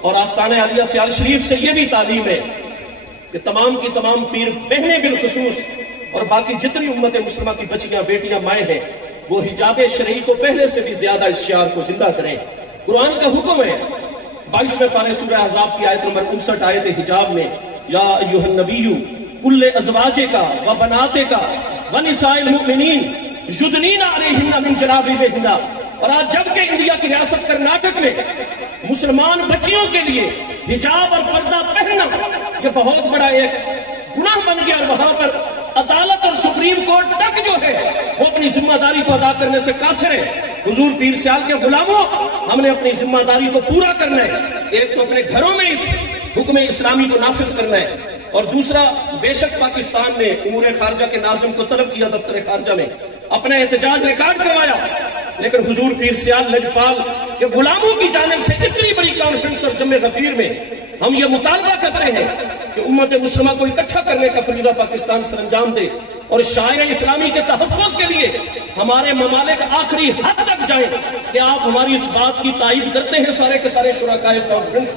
اور آستانہ عالیہ سیال شریف سے یہ بھی تعلیم ہے کہ تمام کی تمام پیر بہنیں بالخصوص اور باقی جتنی امت مسلمہ کی بچیاں بیٹیاں مائیں ہیں وہ حجاب شرعی کو پہلے سے بھی زیادہ اس شعار کو زندہ کریں۔ قرآن کا حکم ہے 22ویں پارے سورہ احزاب کی آیت نمبر 59 آیت حجاب میں، یا ایھا النبی کل ازواجک و بناتک و نساء المؤمنین یدنین علیہن من جلابیبہن۔ اور آج جبکہ انڈیا کی ریاست کرناٹک میں مسلمان بچیوں کے لیے حجاب اور پردہ پہننا یہ بہت بڑا ایک گناہ بن گیا، اور وہاں پر عدالت اور سپریم کورٹ تک جو ہے وہ اپنی ذمہ داری کو ادا کرنے سے قاصر ہے۔ حضور پیر سیال کے غلاموں، ہم نے اپنی ذمہ داری کو پورا کرنا ہے۔ ایک تو اپنے گھروں میں اس حکم اسلامی کو نافذ کرنا ہے، اور دوسرا بے شک پاکستان نے امور خارجہ کے ناظم کو طلب کیا دفتر خارجہ میں، اپنا احتجاج ریکارڈ کروایا، لیکن حضور پیر سیال لجپال کے غلاموں کی جانب سے اتنی بڑی کانفرنس اور جمع غفیر میں ہم یہ مطالبہ کرتے ہیں کہ امت مسلمہ کو اکٹھا کرنے کا فریضہ پاکستان سر انجام دے، اور شاعر اسلامی کے تحفظ کے لیے ہمارے ممالک آخری حد تک جائیں۔ کہ آپ ہماری اس بات کی تائید کرتے ہیں سارے کے سارے شرکائے کانفرنس؟